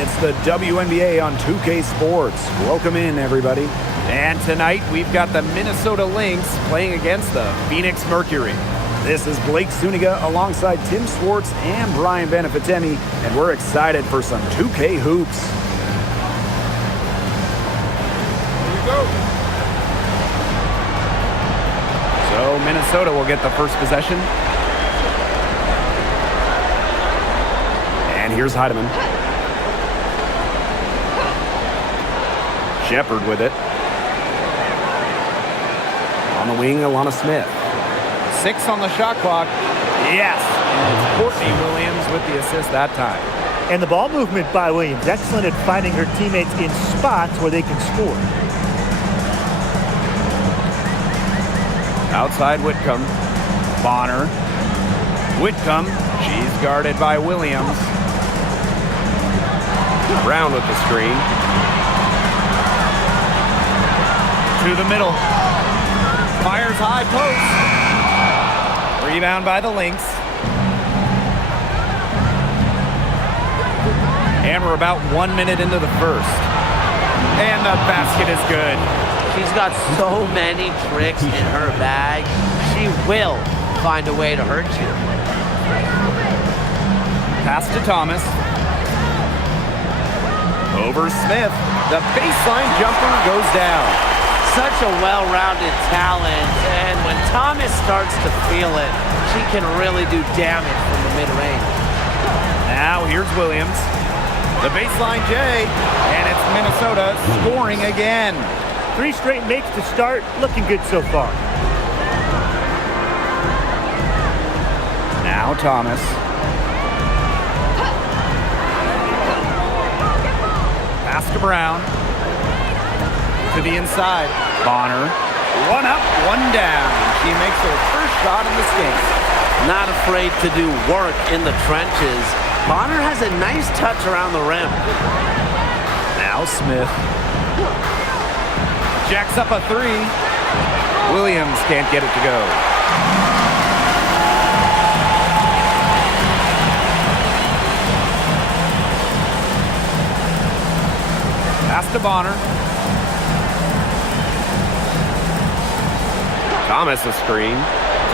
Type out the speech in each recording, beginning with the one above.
It's the WNBA on 2K Sports. Welcome in, everybody. And tonight, we've got the Minnesota Lynx playing against the Phoenix Mercury. This is Blake Zuniga alongside Tim Swartz and Brian Benefitemi, and we're excited for some 2K hoops. Here we go. So Minnesota will get the first possession. And here's Heidemann. Shepard with it. On the wing, Alana Smith. 6 on the shot clock. Yes. And it's Courtney Williams with the assist that time. And the ball movement by Williams. Excellent at finding her teammates in spots where they can score. Outside Whitcomb. Bonner. Whitcomb. She's guarded by Williams. Brown with the screen. To the middle. Fires high post. Rebound by the Lynx. And we're about 1 minute into the first. And the basket is good. She's got so many tricks in her bag. She will find a way to hurt you. Pass to Thomas. Over Smith. The baseline jumper goes down. Such a well-rounded talent, and when Thomas starts to feel it, she can really do damage from the mid-range. Now here's Williams. The baseline J, and it's Minnesota scoring again. 3 straight makes to start, looking good so far. Now Thomas. Pass to Brown. To the inside. Bonner. 1 up, 1 down. She makes her first shot in this game. Not afraid to do work in the trenches. Bonner has a nice touch around the rim. Now Smith. Jacks up a 3. Williams can't get it to go. Pass to Bonner. Thomas a screen.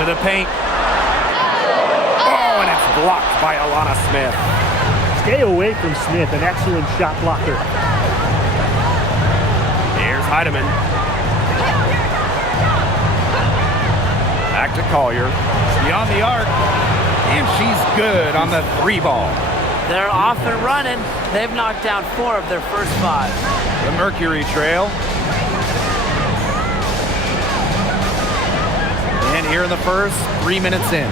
To the paint. Oh, and it's blocked by Alana Smith. Stay away from Smith, an excellent shot blocker. Here's Heidemann. Back to Collier. Beyond the arc. And she's good on the 3 ball. They're off and running. They've knocked down 4 of their first 5. The Mercury trail. And here in the first, 3 minutes in.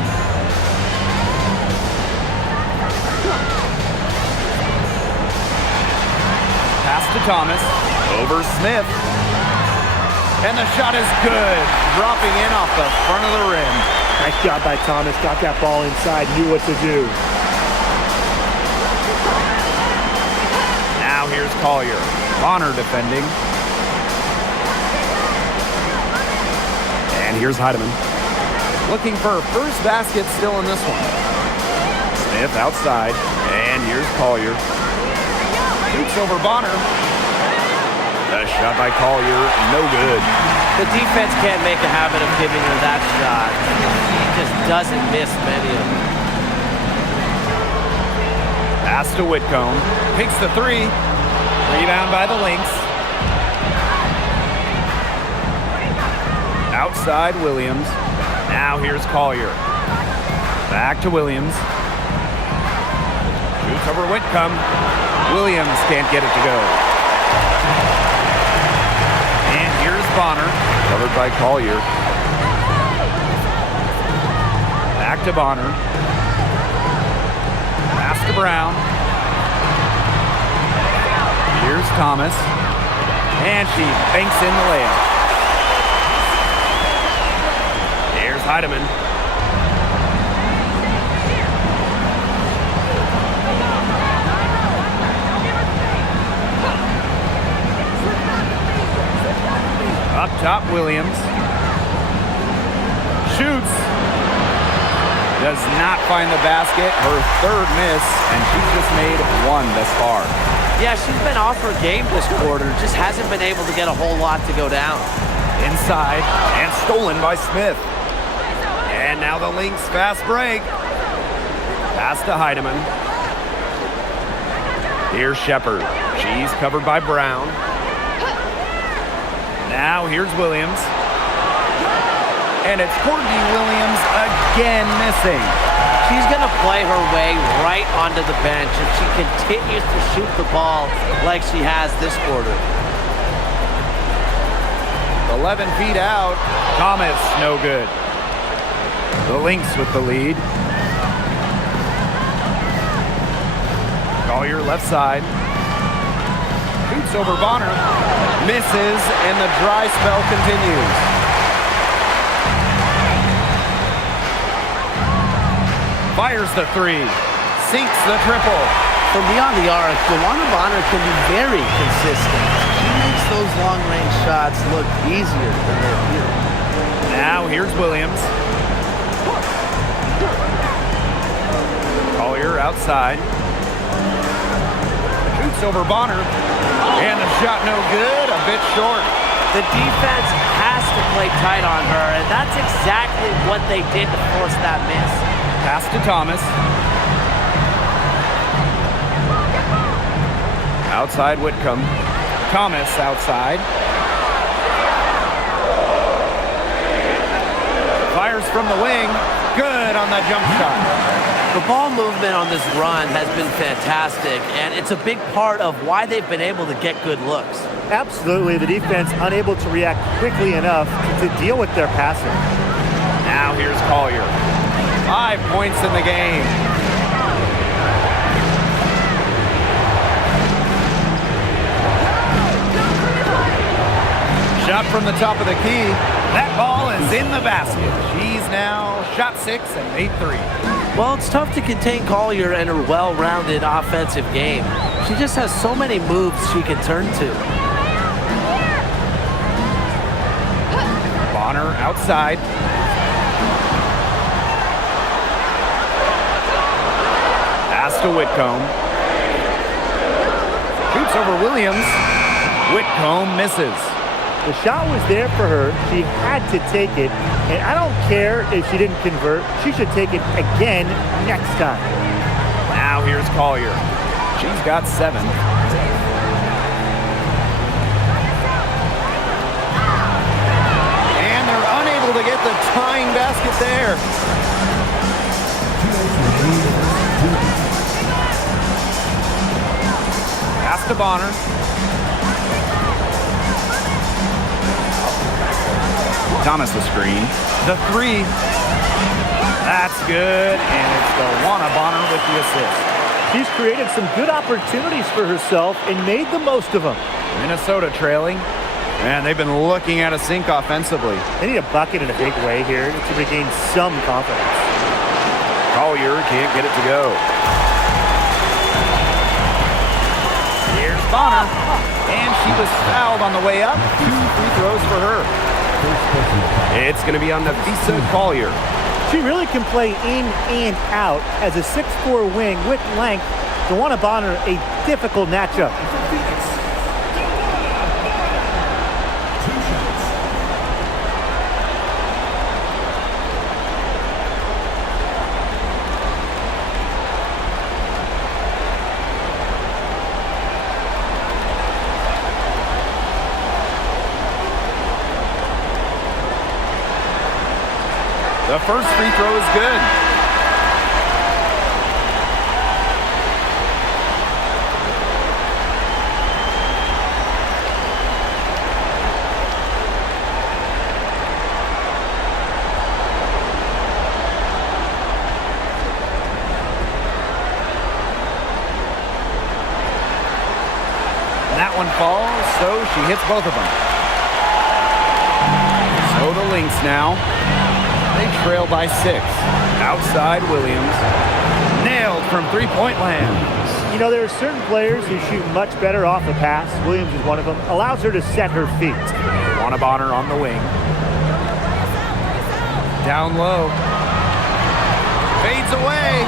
Pass to Thomas. Over Smith. And the shot is good. Dropping in off the front of the rim. Nice job by Thomas. Got that ball inside, knew what to do. Now here's Collier. Bonner defending. And here's Heidemann. Looking for her first basket still in this one. Smith outside. And here's Collier. Shoots over Bonner. The shot by Collier, no good. The defense can't make a habit of giving her that shot. She just doesn't miss many of them. Pass to Whitcomb. Takes the 3. Rebound by the Lynx. Outside Williams. Now here's Collier. Back to Williams. Shoots over Whitcomb. Williams can't get it to go. And here's Bonner. Covered by Collier. Back to Bonner. Pass to Brown. Here's Thomas. And she banks in the layup. Here's Heidemann. Up top, Williams. Shoots. Does not find the basket. Her 3rd miss, and she's just made 1 thus far. Yeah, she's been off her game this quarter. Just hasn't been able to get a whole lot to go down. Inside and stolen by Smith. And now the Lynx fast break. Pass to Heidemann. Here's Shepard. She's covered by Brown. Now here's Williams. And it's Courtney Williams again missing. She's going to play her way right onto the bench if she continues to shoot the ball like she has this quarter. 11 feet out. Thomas, no good. The Lynx with the lead. Collier left side. Shoots over Bonner. Misses, and the dry spell continues. Fires the three. Sinks the triple. From beyond the arc, Joanna Bonner can be very consistent. She makes those long-range shots look easier than they appear. Now here's Williams. Collier outside. Shoots over Bonner. And the shot no good, a bit short. The defense has to play tight on her, and that's exactly what they did to force that miss. Pass to Thomas. Outside Whitcomb. Thomas outside. Fires from the wing. Good on the jump shot. The ball movement on this run has been fantastic, and it's a big part of why they've been able to get good looks. Absolutely, the defense unable to react quickly enough to deal with their passing. Now here's Collier. 5 points in the game. Shot from the top of the key. That ball is in the basket. She's now shot 6 and made 3. Well, it's tough to contain Collier and her well-rounded offensive game. She just has so many moves she can turn to. Bonner outside. Pass to Whitcomb. Shoots over Williams. Whitcomb misses. The shot was there for her. She had to take it. And I don't care if she didn't convert. She should take it again next time. Now here's Collier. She's got 7. And they're unable to get the tying basket there. Pass to Bonner. Thomas the screen. The 3. That's good, and it's Joanna Bonner with the assist. She's created some good opportunities for herself and made the most of them. Minnesota trailing, and they've been looking at a sink offensively. They need a bucket in a big way here to regain some confidence. Collier can't get it to go. Here's Bonner, and she was fouled on the way up. 2 free throws for her. It's going to be on Nafisa Collier. She really can play in and out as a 6'4" wing with length. Joanna Bonner, a difficult matchup. The first free throw is good. And that one falls, so she hits both of them. So the Lynx now. They trail by 6. Outside Williams. Nailed from three-point land. You know, there are certain players who shoot much better off the pass. Williams is one of them. Allows her to set her feet. Joanna Bonner on the wing. Down low. Fades away.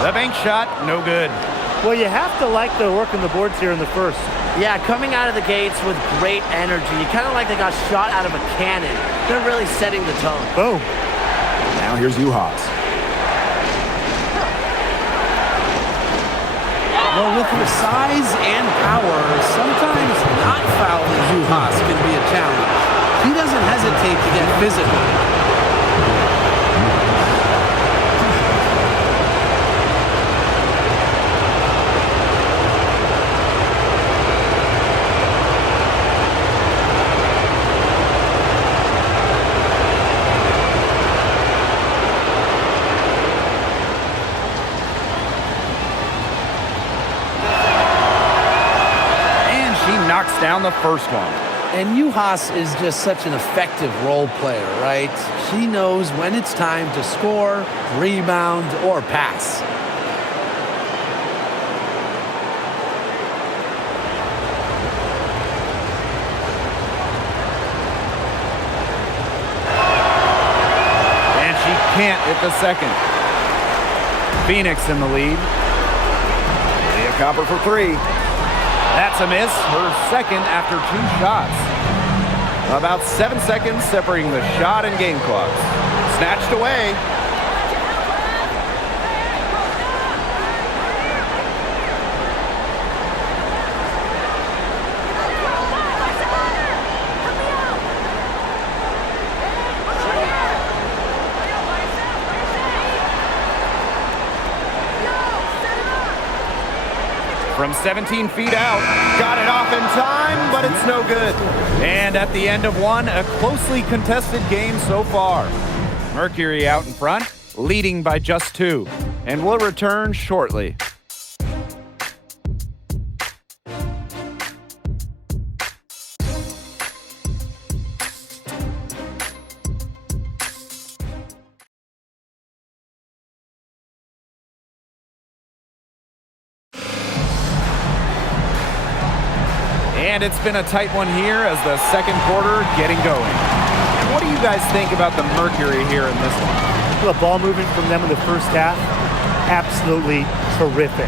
The bank shot, no good. Well, you have to like the work on the boards here in the first. Yeah, coming out of the gates with great energy. Kind of like they got shot out of a cannon. They're really setting the tone. Boom. Now here's Juhas. Well, with her size and power, sometimes not fouling Juhas can be a challenge. He doesn't hesitate to get physical. Knocks down the first one. And Juhas is just such an effective role player, right? She knows when it's time to score, rebound, or pass. And she can't hit the second. Phoenix in the lead. Leah Copper for three. That's a miss, her second after 2 shots. About 7 seconds separating the shot and game clocks. Snatched away. From 17 feet out, got it off in time, but it's no good. And at the end of one, a closely contested game so far. Mercury out in front, leading by just 2, and will return shortly. And it's been a tight one here as the second quarter getting going. And what do you guys think about the Mercury here in this one? The ball movement from them in the first half, absolutely terrific.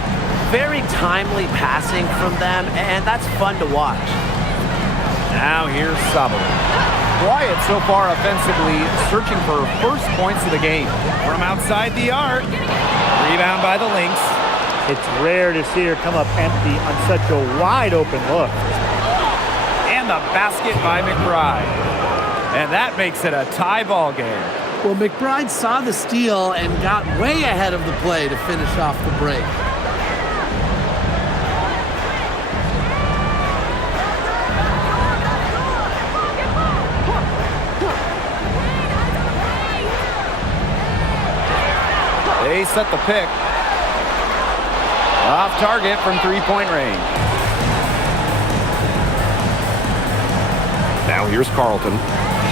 Very timely passing from them, and that's fun to watch. Now here's Sabal. Quiet so far offensively, searching for first points of the game. From outside the arc, rebound by the Lynx. It's rare to see her come up empty on such a wide open look. The basket by McBride. And that makes it a tie ball game. Well, McBride saw the steal and got way ahead of the play to finish off the break. They set the pick. Off target from three-point range. Now here's Carlton.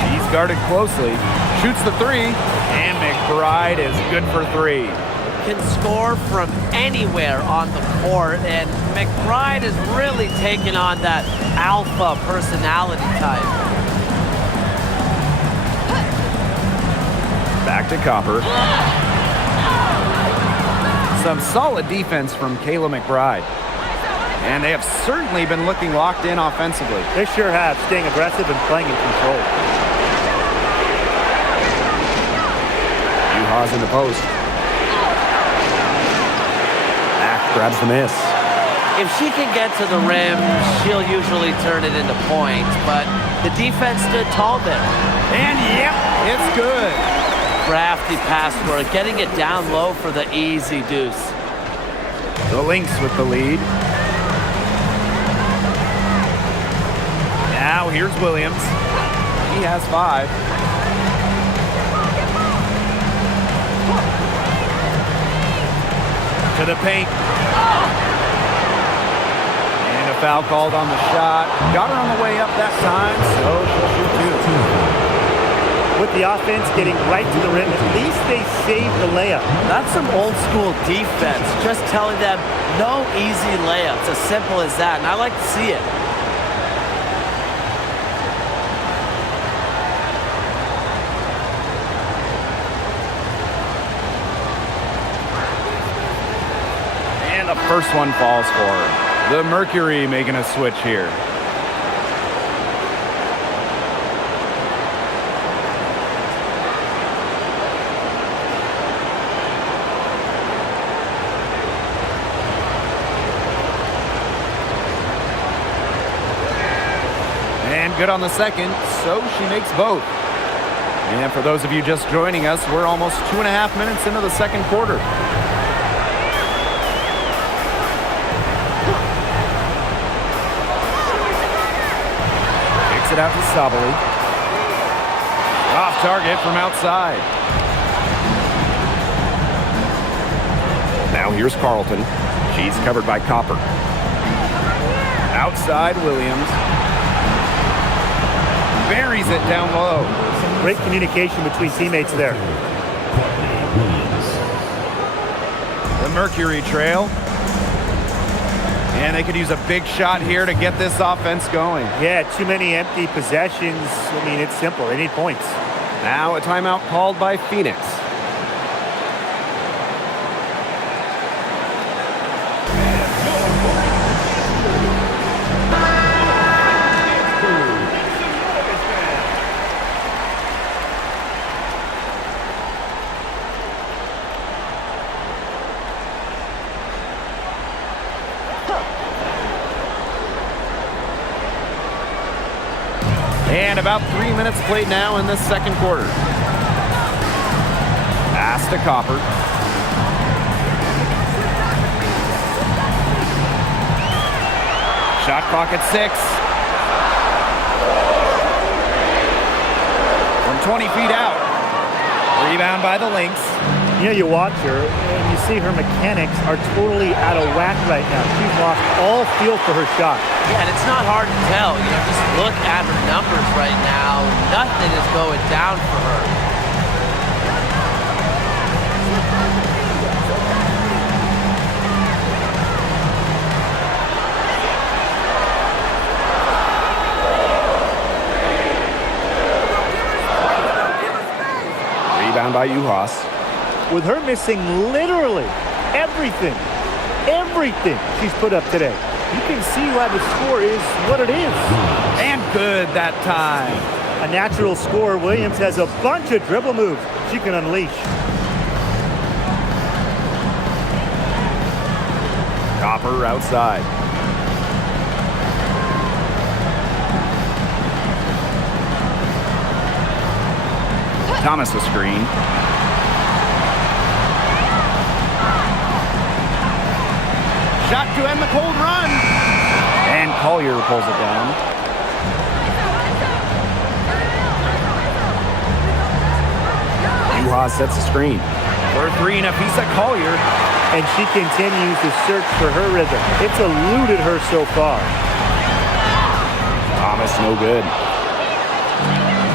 She's guarded closely. Shoots the three. And McBride is good for 3. Can score from anywhere on the court. And McBride is really taking on that alpha personality type. Back to Copper. Some solid defense from Kayla McBride. And they have certainly been looking locked in offensively. They sure have, staying aggressive and playing in control. Juhas in the post. Mack grabs the miss. If she can get to the rim, she'll usually turn it into points, but the defense stood tall there. And yep, it's good. Crafty pass work, getting it down low for the easy deuce. The Lynx with the lead. Now here's Williams. He has 5. To the paint. And a foul called on the shot. Got her on the way up that time, so she'll shoot 2. With the offense getting right to the rim, at least they saved the layup. That's some old school defense, just telling them no easy layups, as simple as that, and I like to see it. And the first one falls for her. The Mercury making a switch here. And good on the second, so she makes both. And for those of you just joining us, we're almost 2.5 minutes into the second quarter. Kicks it out to Sabali. Off target from outside. Now here's Carlton. She's covered by Copper. Outside Williams. Buries it down low. Great communication between teammates there. The Mercury trail. And they could use a big shot here to get this offense going. Yeah, too many empty possessions. I mean, it's simple. They need points. Now a timeout called by Phoenix. And about 3 minutes played now in this second quarter. Pass to Copper. Shot clock at 6. From 20 feet out. Rebound by the Lynx. You know, you watch her, and you see her mechanics are totally out of whack right now. She's lost all feel for her shot. Yeah, and it's not hard to tell. You know, just look at her numbers right now. Nothing is going down for her. Rebound by Uhas. With her missing literally everything she's put up today, you can see why the score is what it is. And good that time. A natural scorer, Williams has a bunch of dribble moves she can unleash. Copper outside. Thomas a screen. Shot to end the cold run. And Collier pulls it down. Uhas sets the screen. For 3, Nafisa Collier. And she continues to search for her rhythm. It's eluded her so far. Thomas no good.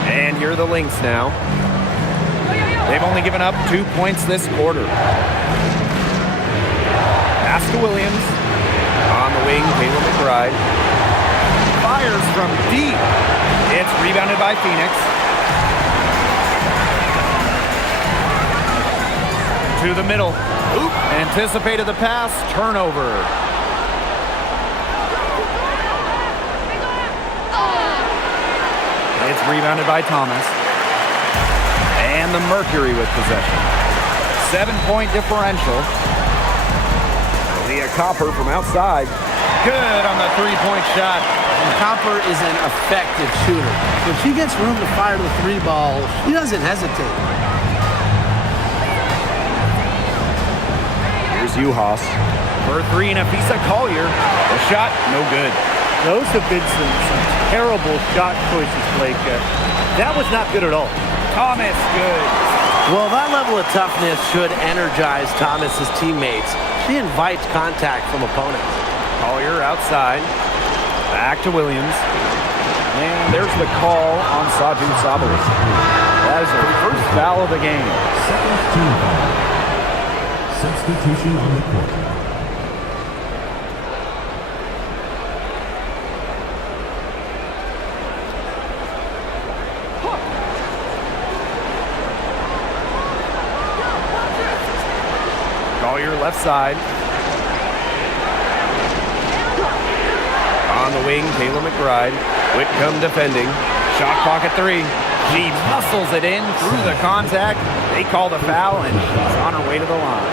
And here are the Lynx now. They've only given up 2 points this quarter. Pass to Williams. On the wing, Kayla McBride. Fires from deep. It's rebounded by Phoenix. To the middle. Oop. Anticipated the pass. Turnover. It's rebounded by Thomas. And the Mercury with possession. 7-point differential. Leah Copper from outside. Good on the 3-point shot. And Copper is an effective shooter. When she gets room to fire the 3 ball, she doesn't hesitate. Here's Uhas. For 3, Nafisa Collier. The shot, no good. Those have been some terrible shot choices, Blake. That was not good at all. Thomas, good. Well, that level of toughness should energize Thomas's teammates. She invites contact from opponents. Collier outside. Back to Williams. And there's the call on Saju Sabali. That is her first foul of the game. Second team foul. Substitution on the court. Collier left side. on the wing, Kayla McBride. Whitcomb defending. Shot clock at 3. She muscles it in through the contact. They call the foul, and she's on her way to the line.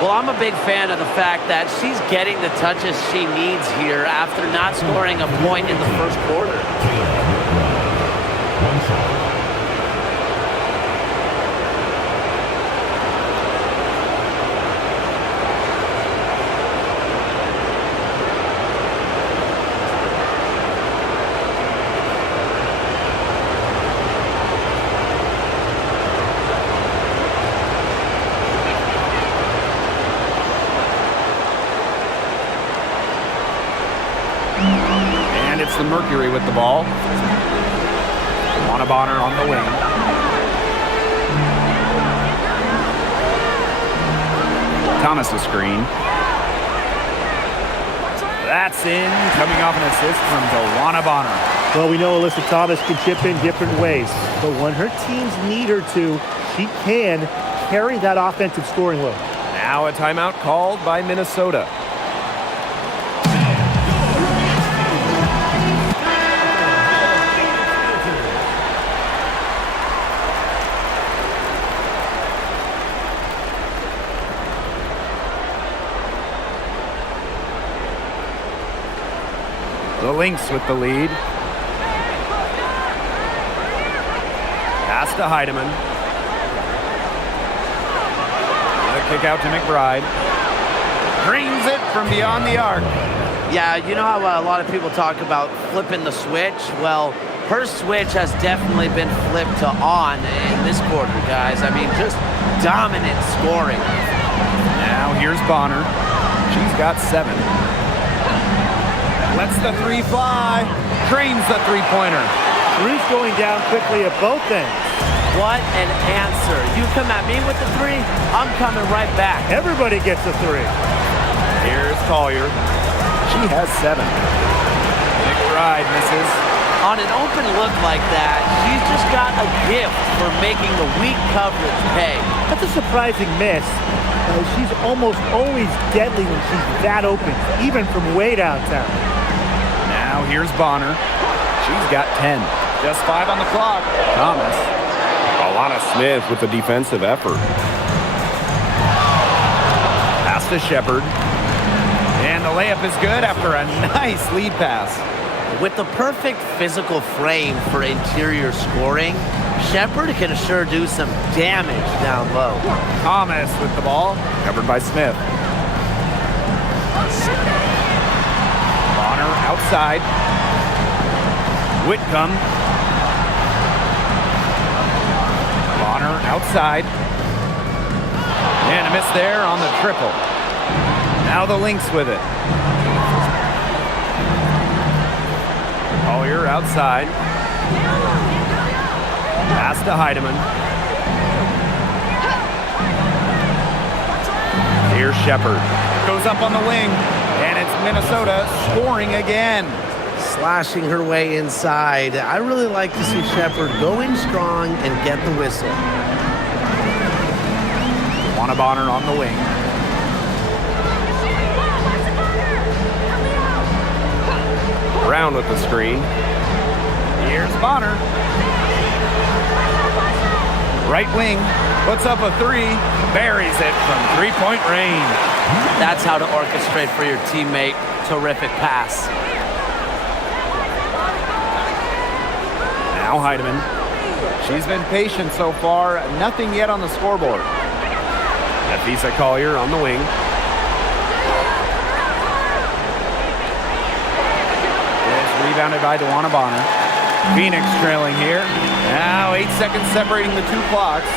Well, I'm a big fan of the fact that she's getting the touches she needs here after not scoring a point in the first quarter. One shot. And it's the Mercury with the ball. Bonner on the wing. Thomas a screen. That's in, coming off an assist from Dewana Bonner. Well, we know Alyssa Thomas can chip in different ways, but when her teams need her to, she can carry that offensive scoring load. Now a timeout called by Minnesota. The Lynx with the lead. Pass to Heidemann. A kick out to McBride. Drains it from beyond the arc. Yeah, you know how a lot of people talk about flipping the switch? Well, her switch has definitely been flipped to on in this quarter, guys. I mean, just dominant scoring. Now here's Bonner. She's got 7. Lets the 3 fly. Drains the 3-pointer. Ruth going down quickly at both ends. What an answer. You come at me with the 3, I'm coming right back. Everybody gets a 3. Here's Collier. She has 7. McBride misses. On an open look like that, she's just got a gift for making the weak coverage pay. That's a surprising miss. She's almost always deadly when she's that open, even from way downtown. Now here's Bonner. She's got 10. Just 5 on the clock. Thomas. Alana Smith with the defensive effort. Pass to Shepard. And the layup is good after a nice lead pass. With the perfect physical frame for interior scoring, Shepard can sure do some damage down low. Thomas with the ball. Covered by Smith. Bonner outside. Whitcomb. Bonner outside. And a miss there on the triple. Now the Lynx with it. Collier outside. Pass to Heidemann. Here's Shepard. Goes up on the wing. And it's Minnesota scoring again. Slashing her way inside. I really like to see Shepard go in strong and get the whistle. Dewana Bonner on the wing. Brown with the screen. Here's Bonner. Right wing. Puts up a 3. Buries it from 3-point range. That's how to orchestrate for your teammate. Terrific pass. Now Heidemann. She's been patient so far. Nothing yet on the scoreboard. Nafisa Collier on the wing. It's rebounded by Dewana Bonner. Phoenix trailing here. Now 8 seconds separating the 2 clocks.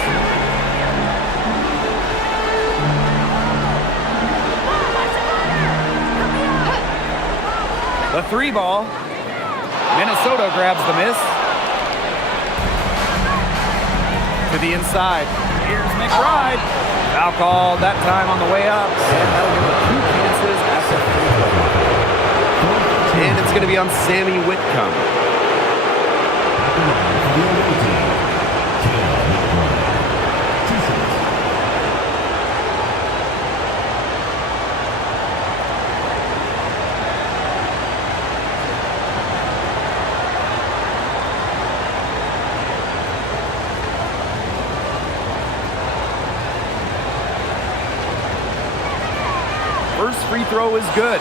The 3 ball. Minnesota grabs the miss. To the inside. Here's McBride. Foul called that time on the way up. And that'll give her 2 chances at the free throw. And it's going to be on Sammy Whitcomb. first free throw is good.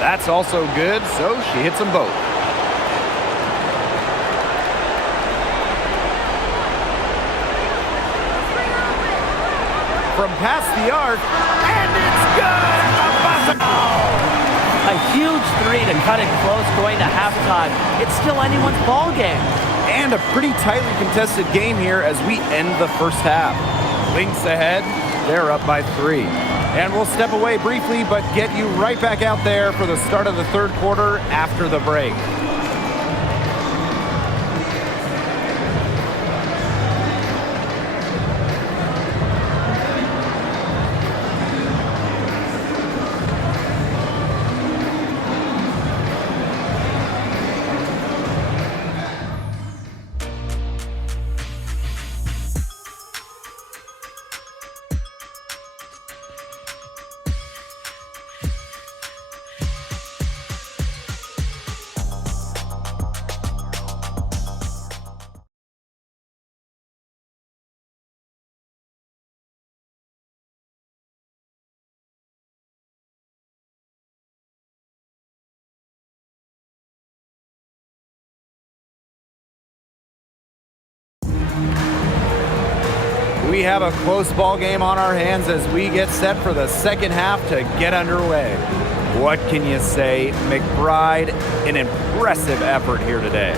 That's also good, so she hits them both. From past the arc, and it's good at the buzzer. A huge three to cut it close going to halftime. It's still anyone's ball game. And a pretty tightly contested game here as we end the first half. Lynx ahead, they're up by 3. And we'll step away briefly, but get you right back out there for the start of the third quarter after the break. We have a close ball game on our hands as we get set for the second half to get underway. What can you say? McBride, an impressive effort here today.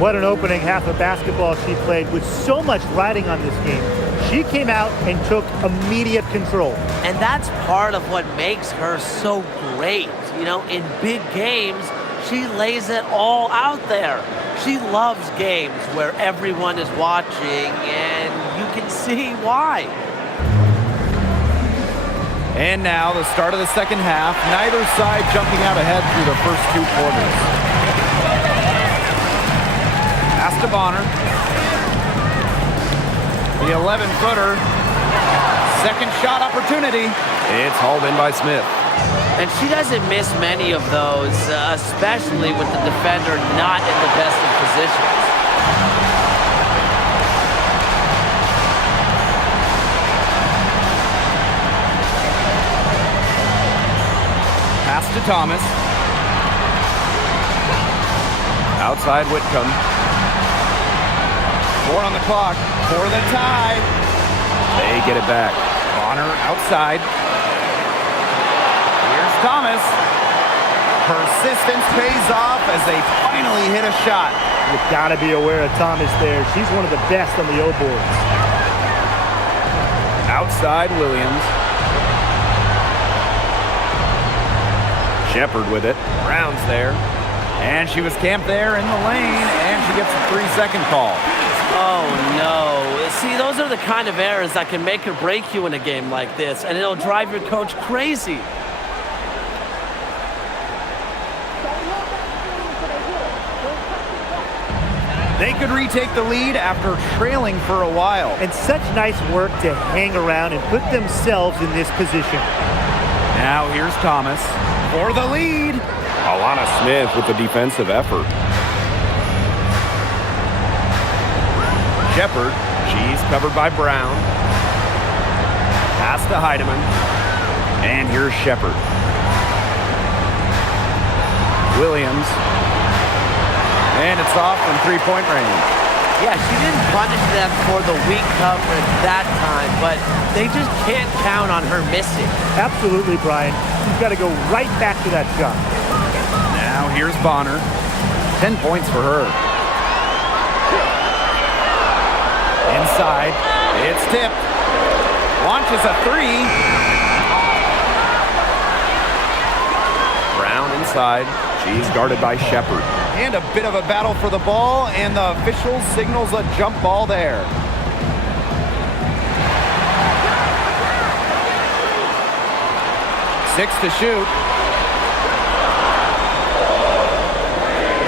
What an opening half of basketball she played with so much riding on this game. She came out and took immediate control. And that's part of what makes her so great. You know, in big games, she lays it all out there. She loves games where everyone is watching, and you can see why. And now the start of the second half. Neither side jumping out ahead through the first 2 quarters. Pass to Bonner. The 11-footer. Second shot opportunity. It's hauled in by Smith. And she doesn't miss many of those, especially with the defender not in the best of positions. Pass to Thomas. Outside Whitcomb. 4 on the clock for the tie. They get it back. Bonner outside. Thomas. Persistence pays off as they finally hit a shot. You've got to be aware of Thomas there. She's one of the best on the O boards. Outside Williams. Shepard with it. Brown's there. And she was camped there in the lane, and she gets a 3-second call. Oh, no. See, those are the kind of errors that can make or break you in a game like this, and it'll drive your coach crazy. They could retake the lead after trailing for a while. And such nice work to hang around and put themselves in this position. Now here's Thomas for the lead. Alana Smith with the defensive effort. Shepard, she's covered by Brown. Pass to Heidemann. And here's Shepard. Williams. And it's off from 3-point range. Yeah, she didn't punish them for the weak coverage that time, but they just can't count on her missing. Absolutely, Brian. She's got to go right back to that shot. Now here's Bonner. 10 points for her. Inside. It's tipped. Launches a 3. Brown inside. She's guarded by Shepard. And a bit of a battle for the ball, and the official signals a jump ball there. Six to shoot.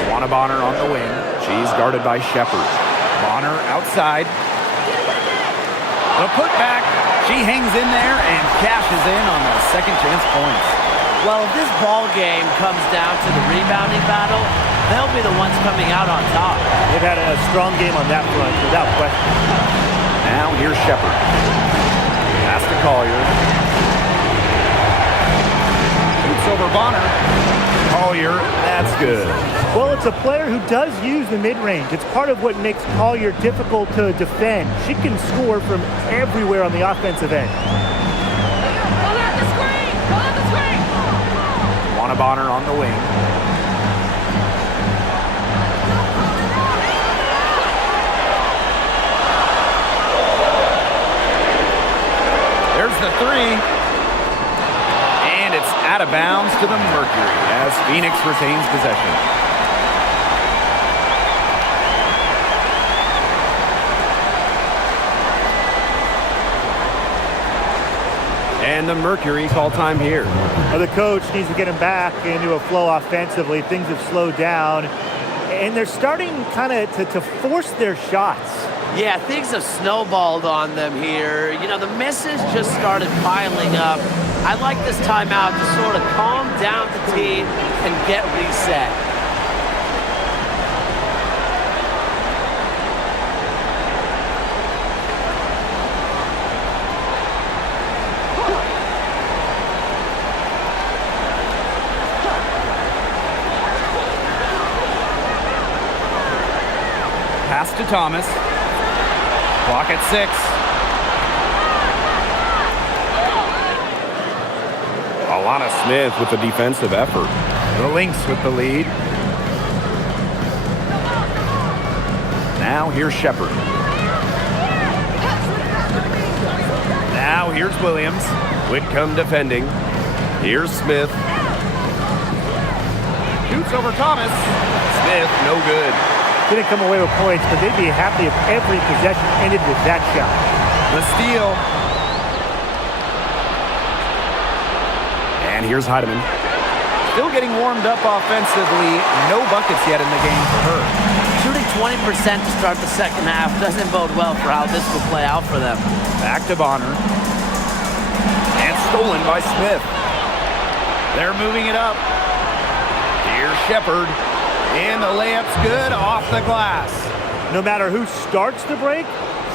Juana Bonner on the wing. She's guarded by Shepard. Bonner outside. The putback. She hangs in there and cashes in on the second chance points. Well, if this ball game comes down to the rebounding battle, they'll be the ones coming out on top. They've had a strong game on that front, without question. Now here's Shepard. Pass to Collier. Shoots over Bonner. Collier, that's good. Well, it's a player who does use the mid-range. It's part of what makes Collier difficult to defend. She can score from everywhere on the offensive end. Juana Bonner on the wing. There's the three. And it's out of bounds to the Mercury as Phoenix retains possession. And the Mercury call time here. Well, the coach needs to get him back into a flow offensively. Things have slowed down. And they're starting kind of to force their shots. Yeah, things have snowballed on them here. You know, the misses just started piling up. I'd like this timeout to sort of calm down the team and get reset. Pass to Thomas. Clock at 6. Alana Smith with the defensive effort. The Lynx with the lead. Now here's Shepard. Now here's Williams. Whitcomb defending. Here's Smith. Shoots over Thomas. Smith, no good. Didn't come away with points, but they'd be happy if every possession ended with that shot. The steal. And here's Heidemann. Still getting warmed up offensively. No buckets yet in the game for her. Shooting 20% to start the second half doesn't bode well for how this will play out for them. Back to Bonner. And stolen by Smith. They're moving it up. Here's Shepard. And the layup's good off the glass. No matter who starts the break,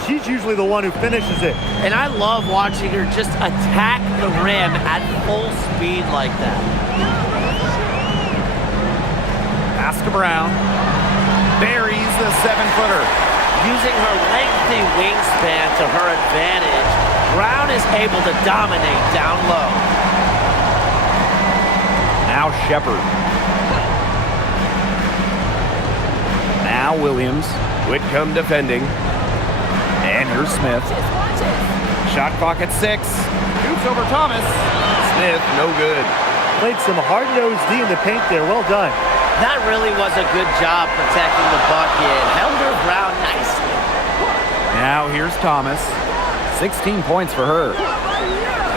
she's usually the one who finishes it. And I love watching her just attack the rim at full speed like that. Pass to Brown. Buries the 7-footer. Using her lengthy wingspan to her advantage, Brown is able to dominate down low. Now Shepard. Now Williams. Whitcomb defending. And here's Smith. Shot clock at 6. Shoots over Thomas. Smith, no good. Played some hard-nosed D in the paint there. Well done. That really was a good job protecting the bucket. Held her ground nicely. Now here's Thomas. 16 points for her.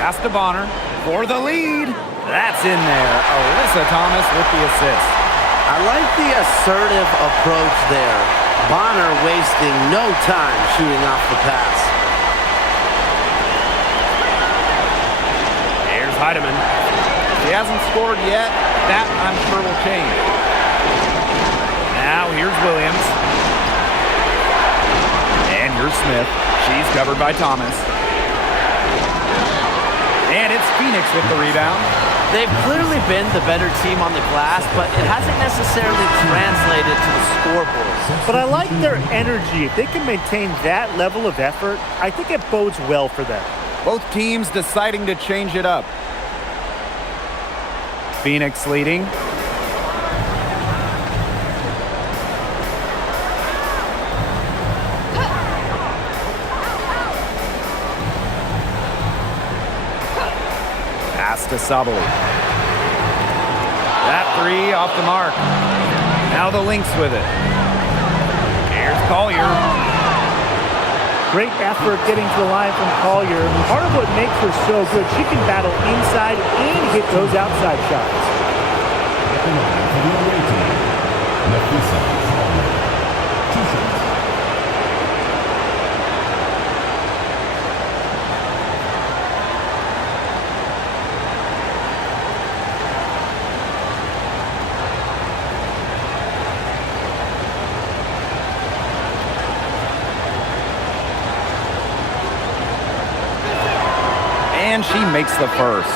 Pass to Bonner for the lead. That's in there. Alyssa Thomas with the assist. I like the assertive approach there. Bonner wasting no time shooting off the pass. Here's Heidemann. She hasn't scored yet. That, I'm sure, will change. Now here's Williams. And here's Smith. She's covered by Thomas. And it's Phoenix with the rebound. They've clearly been the better team on the glass, but it hasn't necessarily translated to the scoreboard. But I like their energy. If they can maintain that level of effort, I think it bodes well for them. Both teams deciding to change it up. Phoenix leading. Pass to Sabali. That three off the mark. Now the Lynx with it. Here's Collier. Great effort getting to the line from Collier. Part of what makes her so good, she can battle inside and hit those outside shots. And she makes the first.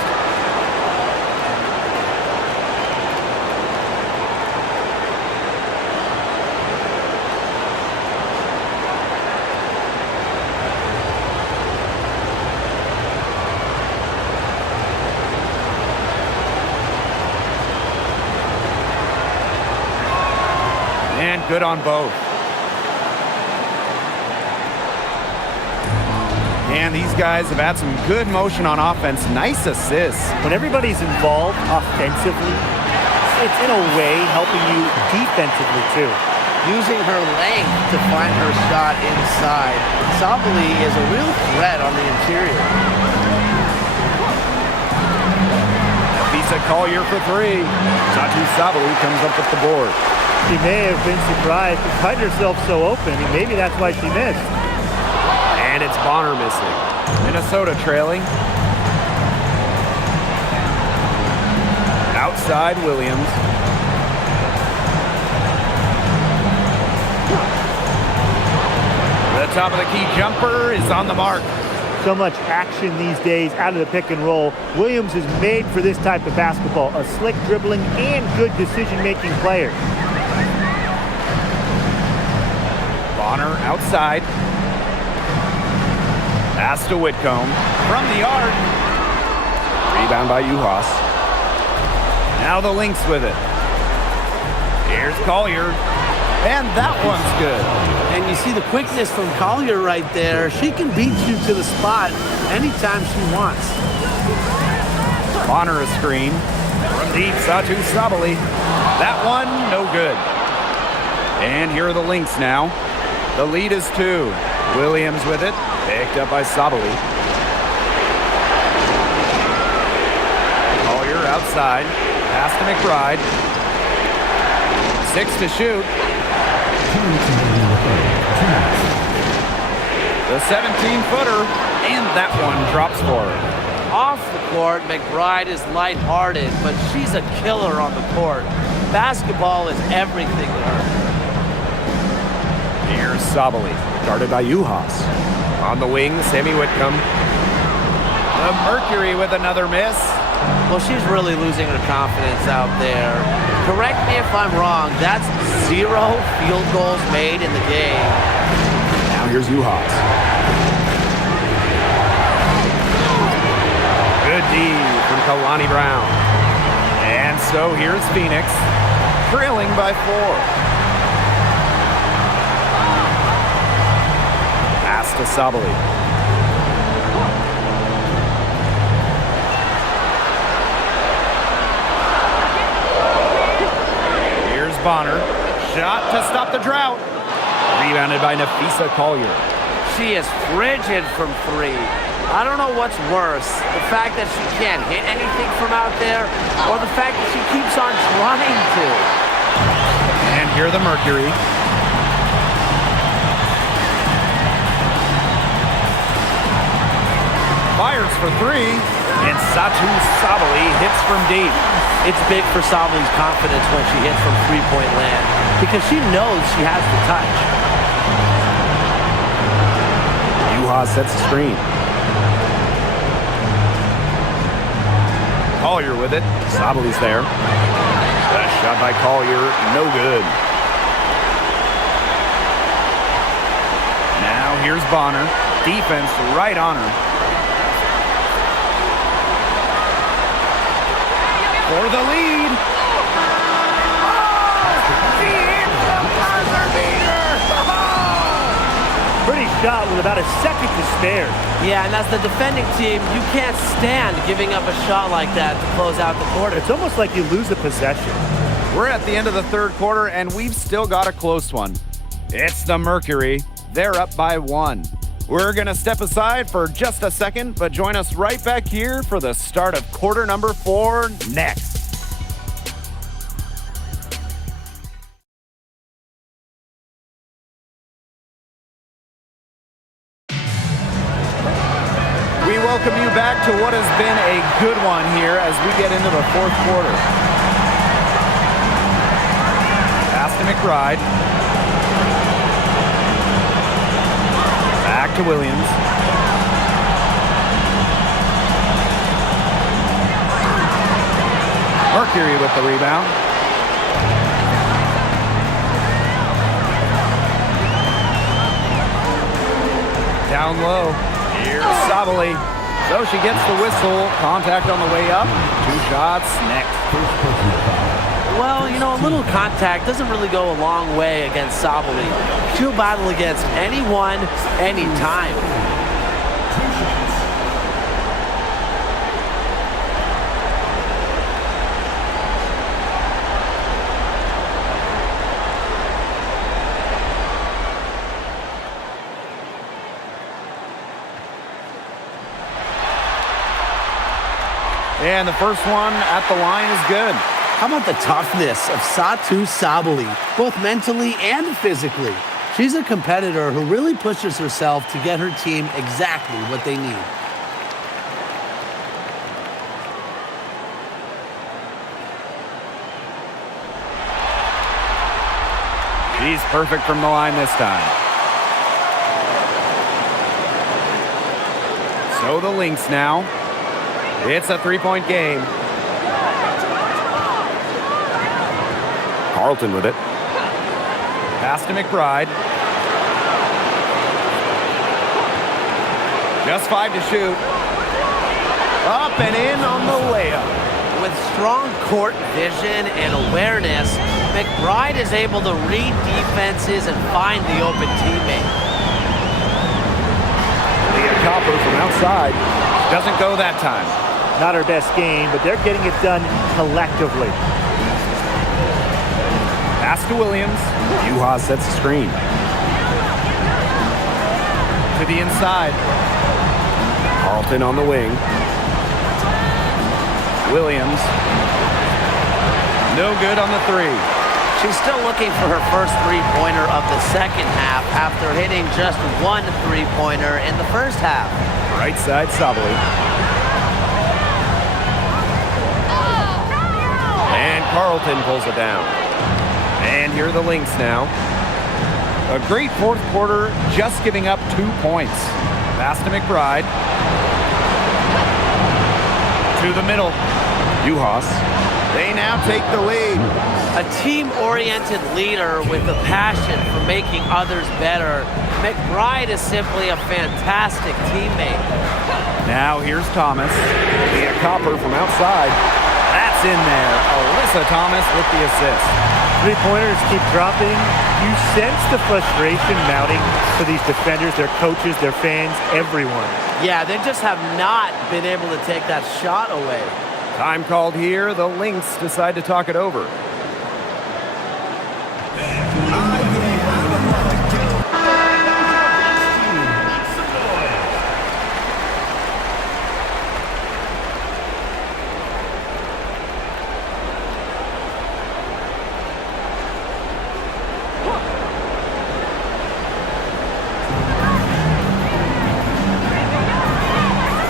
And good on both. And these guys have had some good motion on offense. Nice assists. When everybody's involved offensively, it's in a way helping you defensively too. Using her length to find her shot inside. Sabali is a real threat on the interior. Lisa Collier for three. Satu Sabali comes up with the board. She may have been surprised to find herself so open. I mean, maybe that's why she missed. And it's Bonner missing. Minnesota trailing. Outside Williams. The top of the key jumper is on the mark. So much action these days out of the pick and roll. Williams is made for this type of basketball. A slick dribbling and good decision-making player. Bonner outside. Pass to Whitcomb from the yard. Rebound by Uhas. Now the Lynx with it. Here's Collier. And that one's good. And you see the quickness from Collier right there. She can beat you to the spot anytime she wants. Bonner a screen. From deep, Satu Sabali. That one, no good. And here are the Lynx now. The lead is 2. Williams with it. Picked up by Sabali. Collier outside. Pass to McBride. 6 to shoot. The 17-footer. And that one drops for her. Off the court, McBride is lighthearted, but she's a killer on the court. Basketball is everything to her. Here's Sabali, guarded by Uhas. On the wing, Sammy Whitcomb. The Mercury with another miss. Well, she's really losing her confidence out there. Correct me if I'm wrong, that's 0 field goals made in the game. Now here's Uhas. Good D from Kalani Brown. And so here's Phoenix, trailing by 4. To Sabali. Here's Bonner. Shot to stop the drought. Rebounded by Nafisa Collier. She is frigid from 3. I don't know what's worse, the fact that she can't hit anything from out there, or the fact that she keeps on trying to. And here are the Mercury. Fires for 3, and Satu Sabali hits from deep. It's big for Sabali's confidence when she hits from three-point land because she knows she has the touch. Uhas sets the screen. Collier with it. Sabali's there. The shot by Collier, no good. Now here's Bonner. Defense right on her. For the lead. Pretty shot with about a second to spare. Yeah, and as the defending team, you can't stand giving up a shot like that to close out the quarter. It's almost like you lose a possession. We're at the end of the third quarter, and we've still got a close one. It's the Mercury. They're up by 1. We're going to step aside for just a second, but join us right back here for the start of quarter number 4 next. We welcome you back to what has been a good one here as we get into the fourth quarter. Pass to McBride. Back to Williams. Mercury with the rebound. Down low. Here's Sabali. So she gets the whistle. Contact on the way up. 2 shots next. Well, you know, a little contact doesn't really go a long way against Sabali. She'll battle against anyone, anytime. And the first one at the line is good. How about the toughness of Satou Sabali, both mentally and physically? She's a competitor who really pushes herself to get her team exactly what they need. She's perfect from the line this time. So the Lynx now. It's a 3-point game. Carlton with it. Pass to McBride. Just 5 to shoot. Up and in on the layup. With strong court vision and awareness, McBride is able to read defenses and find the open teammate. Leah Copper from outside. Doesn't go that time. Not her best game, but they're getting it done collectively. Pass to Williams. Juha sets the screen. To the inside. Carlton on the wing. Williams. No good on the 3. She's still looking for her first three-pointer of the second half after hitting just 1 three-pointer in the first half. Right side, Sabali. And Carlton pulls it down. And here are the Lynx now. A great fourth quarter, just giving up 2 points. Pass to McBride. To the middle. Juhas. They now take the lead. A team-oriented leader with a passion for making others better. McBride is simply a fantastic teammate. Now here's Thomas. Leah Copper from outside. That's in there. Alyssa Thomas with the assist. Three-pointers keep dropping. You sense the frustration mounting for these defenders, their coaches, their fans, everyone. Yeah, they just have not been able to take that shot away. Time called here. The Lynx decide to talk it over.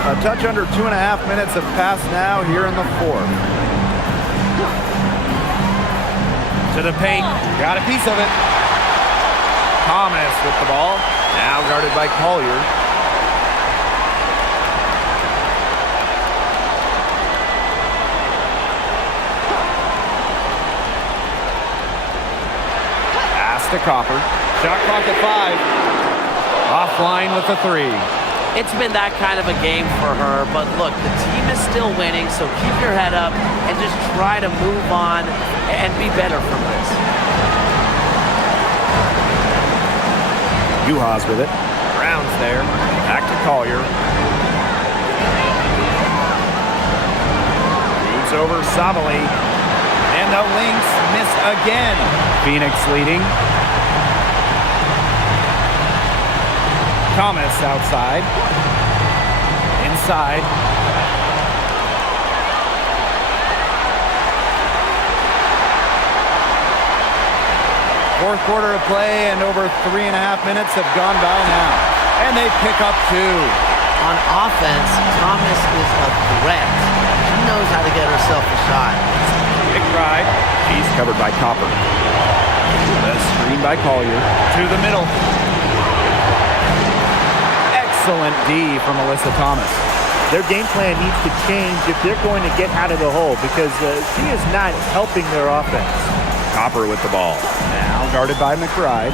A touch under 2.5 minutes have passed now here in the fourth. To the paint. Got a piece of it. Thomas with the ball. Now guarded by Collier. Pass to Copper. Shot clock at 5. Offline with the 3. It's been that kind of a game for her, but look, the team is still winning, so keep your head up and just try to move on and be better from this. Juhas with it. Brown's there. Back to Collier. Moves over Sabali. And the Lynx miss again. Phoenix leading. Thomas outside. Inside. Fourth quarter of play and over 3.5 minutes have gone by now. And they pick up 2. On offense, Thomas is a threat. She knows how to get herself a shot. McBride. She's covered by Copper. The screen by Collier. To the middle. Excellent D from Alyssa Thomas. Their game plan needs to change if they're going to get out of the hole because she is not helping their offense. Copper with the ball. Now guarded by McBride.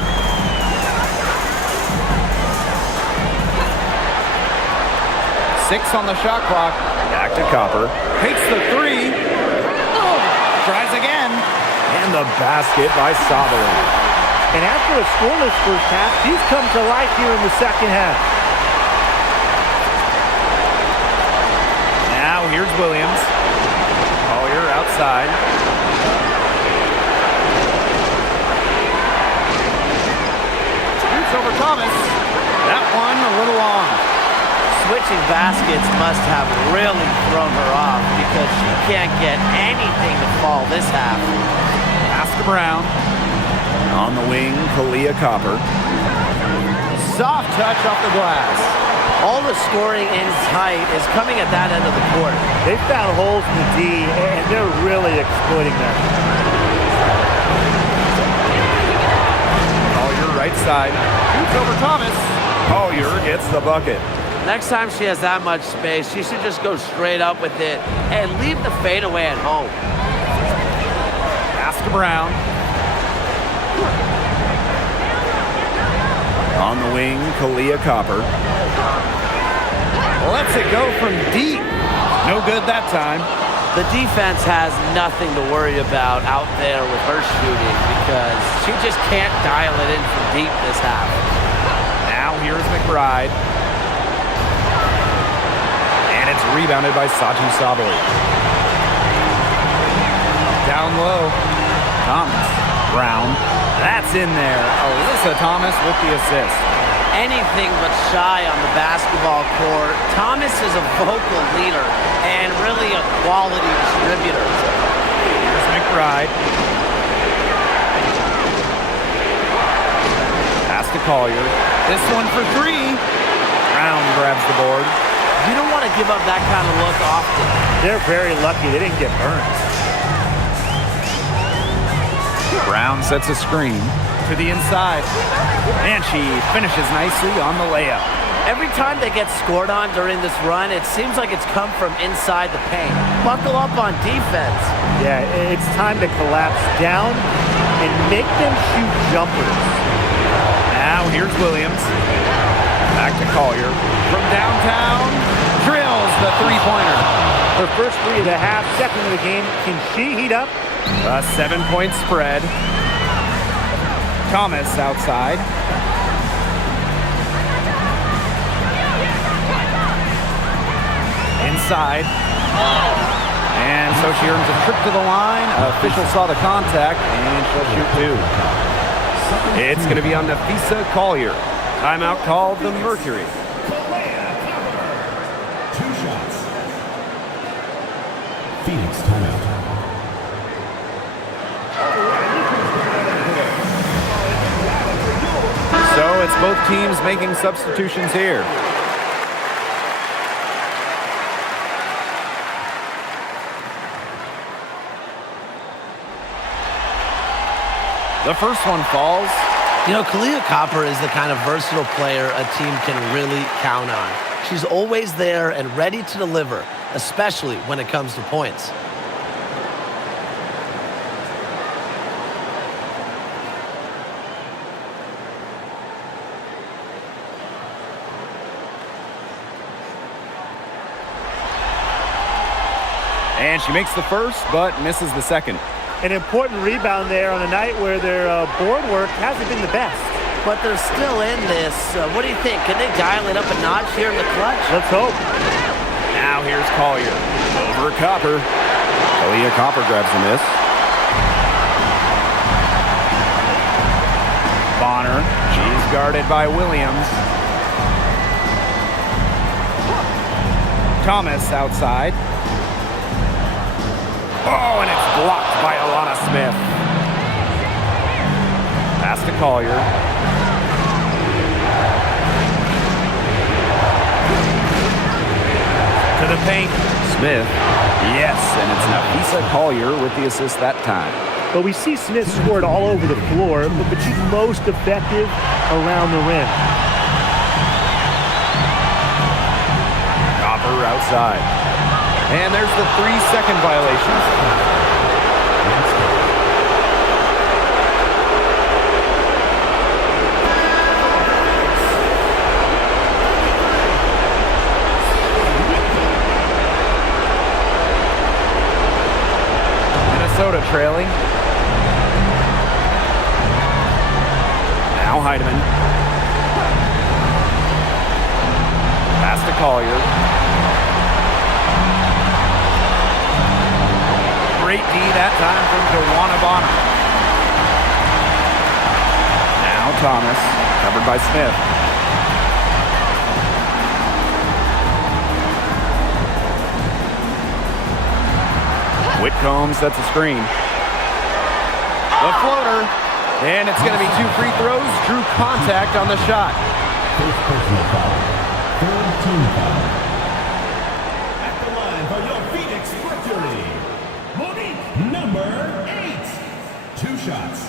Six on the shot clock. Back to Copper. Takes the three. Tries again. And the basket by Sabali. And after a scoreless first half, she's come to life here in the second half. Now here's Williams. Collier outside. Shoots over Thomas. That one a little long. Switching baskets must have really thrown her off because she can't get anything to fall this half. Pass to Brown. On the wing, Kalia Copper. Soft touch off the glass. All the scoring in tight is coming at that end of the court. They found holes in the D, and they're really exploiting them. Collier right side. Shoots over Thomas. Collier gets the bucket. Next time she has that much space, she should just go straight up with it and leave the fadeaway at home. Pass to Brown. On the wing, Kalia Copper. Lets it go from deep. No good that time. The defense has nothing to worry about out there with her shooting because she just can't dial it in from deep this half. Now here's McBride. And it's rebounded by Satu Sabali. Down low. Thomas. Brown. That's in there. Alyssa Thomas with the assist. Anything but shy on the basketball court. Thomas is a vocal leader and really a quality distributor. Here's McBride. Pass to Collier. This one for three. Brown grabs the board. You don't want to give up that kind of look often. They're very lucky they didn't get burned. Brown sets a screen to the inside. And she finishes nicely on the layup. Every time they get scored on during this run, it seems like it's come from inside the paint. Buckle up on defense. Yeah, it's time to collapse down and make them shoot jumpers. Now here's Williams. Back to Collier. From downtown, drills the three-pointer. Her first three of the half, second of the game. Can she heat up? A 7-point spread. Thomas outside. Inside. And so she earns a trip to the line. Official saw the contact, and she'll shoot two. It's going to be on Nafisa Collier. Timeout called the Mercury. Two shots. Phoenix timeout. So it's both teams making substitutions here. The first one falls. You know, Kalia Copper is the kind of versatile player a team can really count on. She's always there and ready to deliver, especially when it comes to points. And she makes the first, but misses the second. An important rebound there on a night where their board work hasn't been the best. But they're still in this. What do you think? Can they dial it up a notch here in the clutch? Let's hope. Now here's Collier. Over Copper. Kalia Copper grabs the miss. Bonner. She's guarded by Williams. Thomas outside. Oh, and it's blocked by Alana Smith. Pass to Collier. To the paint. Smith. Yes, and it's Nafisa Collier with the assist that time. But we see Smith scored all over the floor, but she's most effective around the rim. Copper her outside. And there's the 3-second violation. Minnesota trailing. Now Heidemann. Pass to Collier. Great D that time from Dewanabana. Now Thomas, covered by Smith. Whitcomb sets a screen. The floater. And it's going to be 2 free throws. Drew contact on the shot. First personal foul. Third team foul. At the line for your Phoenix Mercury, Monique, number 8. 2 shots.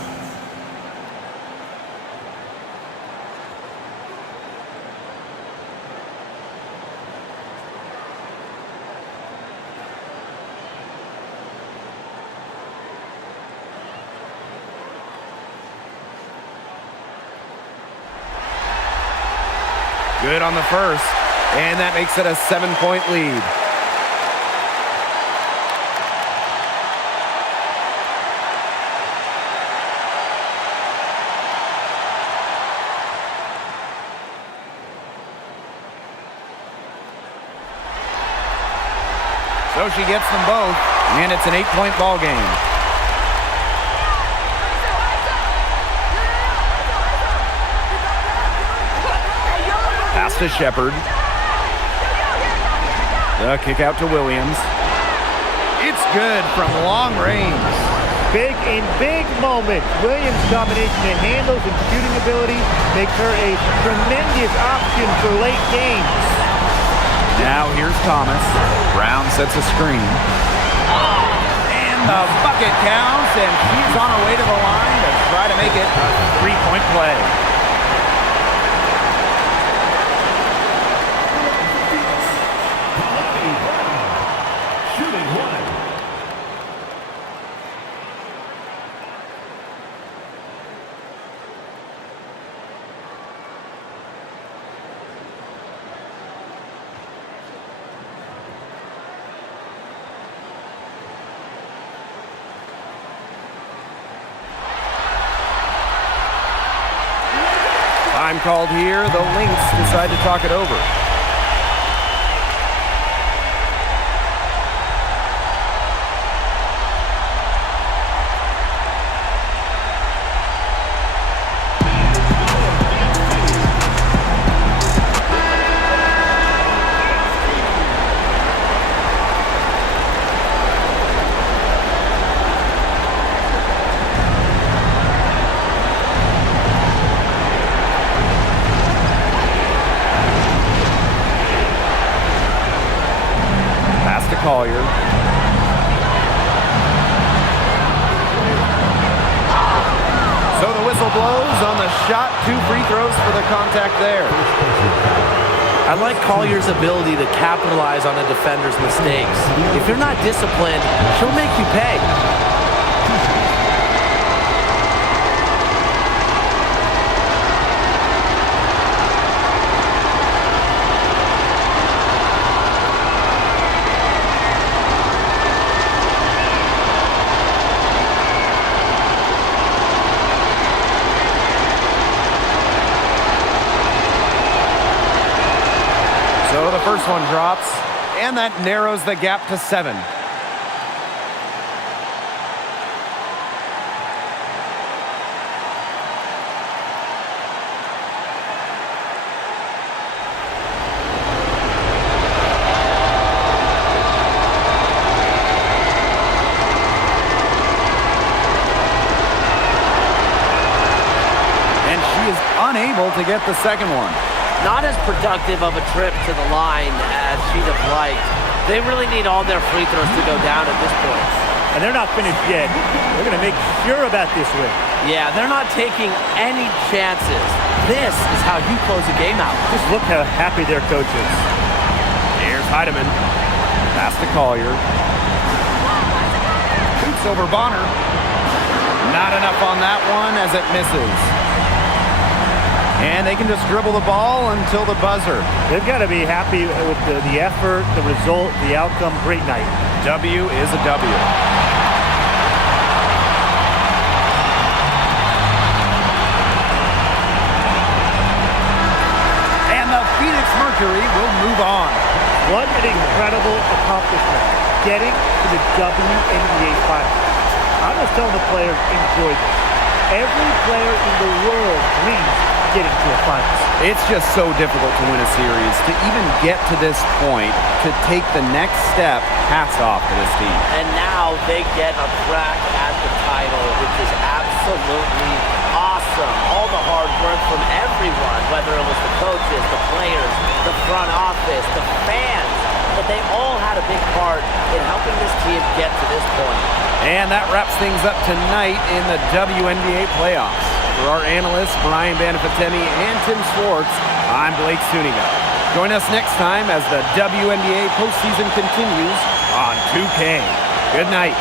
Good on the first, and that makes it a 7-point lead. So she gets them both, and it's an 8-point ball game. Pass to Shepard. The kick out to Williams. It's good from long range. Big in big moments. Williams' combination of handles and shooting ability makes her a tremendous option for late games. Now here's Thomas. Brown sets a screen. And the bucket counts, and she's on her way to the line to try to make it a 3-point play. Time called here. The Lynx decide to talk it over. Collier. So the whistle blows on the shot. 2 free throws for the contact there. I like Collier's ability to capitalize on a defender's mistakes. If you're not disciplined, she'll make you pay. So the first one drops, and that narrows the gap to 7. And she is unable to get the second one. Not as productive of a trip to the line as she'd have liked. They really need all their free throws to go down at this point. And they're not finished yet. They're going to make sure about this win. Yeah, they're not taking any chances. This is how you close a game out. Just look how happy their coach is. Here's Heidemann. Pass to Collier. Shoots over Bonner. Not enough on that one as it misses. And they can just dribble the ball until the buzzer. They've got to be happy with the effort, the result, the outcome. Great night. W is a W. And the Phoenix Mercury will move on. What an incredible accomplishment. Getting to the WNBA Finals. I'm just telling the players, enjoy this. Every player in the world dreams getting to a finals. It's just so difficult to win a series. To even get to this point, to take the next step, hats off to this team. And now they get a crack at the title, which is absolutely awesome. All the hard work from everyone, whether it was the coaches, the players, the front office, the fans, but they all had a big part in helping this team get to this point. And that wraps things up tonight in the WNBA playoffs. For our analysts, Brian Banafitemi and Tim Schwartz, I'm Blake Suniga. Join us next time as the WNBA postseason continues on 2K. Good night.